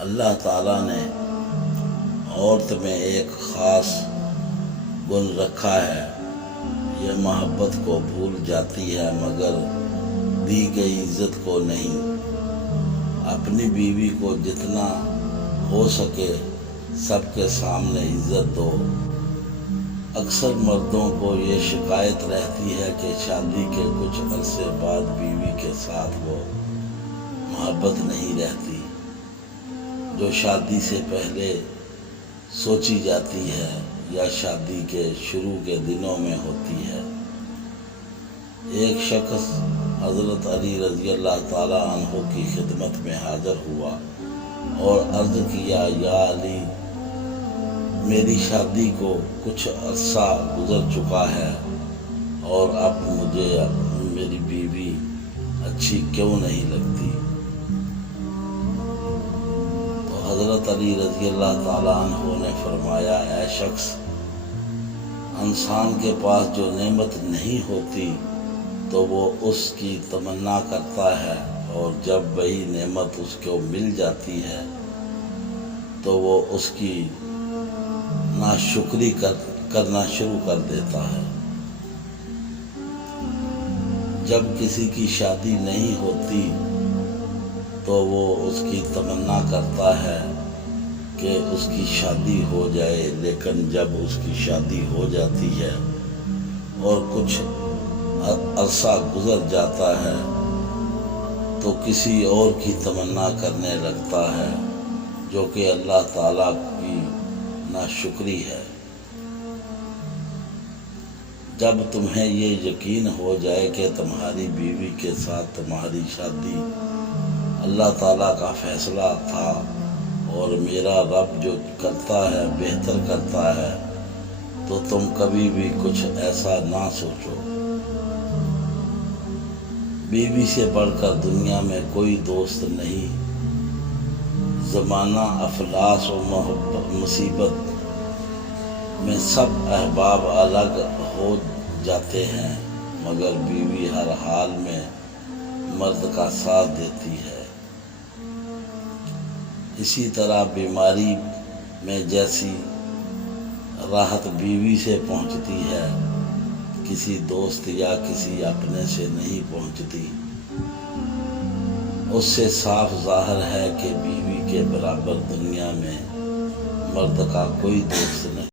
اللہ تعالیٰ نے عورت میں ایک خاص گن رکھا ہے۔ یہ محبت کو بھول جاتی ہے مگر دی گئی عزت کو نہیں۔ اپنی بیوی کو جتنا ہو سکے سب کے سامنے عزت دو۔ اکثر مردوں کو یہ شکایت رہتی ہے کہ شادی کے کچھ عرصے بعد بیوی کے ساتھ وہ محبت نہیں رہتی جو شادی سے پہلے سوچی جاتی ہے یا شادی کے شروع کے دنوں میں ہوتی ہے۔ ایک شخص حضرت علی رضی اللہ تعالیٰ عنہ کی خدمت میں حاضر ہوا اور عرض کیا، یا علی، میری شادی کو کچھ عرصہ گزر چکا ہے اور اب مجھے میری بیوی اچھی کیوں نہیں لگتی؟ تو حضرت علی رضی اللہ تعالیٰ عنہ نے فرمایا، اے شخص، انسان کے پاس جو نعمت نہیں ہوتی تو وہ اس کی تمنا کرتا ہے، اور جب وہی نعمت اس کو مل جاتی ہے تو وہ اس کی ناشکری کرنا شروع کر دیتا ہے۔ جب کسی کی شادی نہیں ہوتی تو وہ اس کی تمنا کرتا ہے کہ اس کی شادی ہو جائے، لیکن جب اس کی شادی ہو جاتی ہے اور کچھ عرصہ گزر جاتا ہے تو کسی اور کی تمنا کرنے لگتا ہے، جو کہ اللہ تعالیٰ کی ناشکری ہے۔ جب تمہیں یہ یقین ہو جائے کہ تمہاری بیوی کے ساتھ تمہاری شادی اللہ تعالیٰ کا فیصلہ تھا اور میرا رب جو کرتا ہے بہتر کرتا ہے، تو تم کبھی بھی کچھ ایسا نہ سوچو۔ بیوی سے بڑھ کر دنیا میں کوئی دوست نہیں۔ زمانہ افلاس و مصیبت میں سب احباب الگ ہو جاتے ہیں، مگر بیوی ہر حال میں مرد کا ساتھ دیتی ہے۔ اسی طرح بیماری میں جیسی راحت بیوی سے پہنچتی ہے، کسی دوست یا کسی اپنے سے نہیں پہنچتی۔ اس سے صاف ظاہر ہے کہ بیوی کے برابر دنیا میں مرد کا کوئی دوست نہیں۔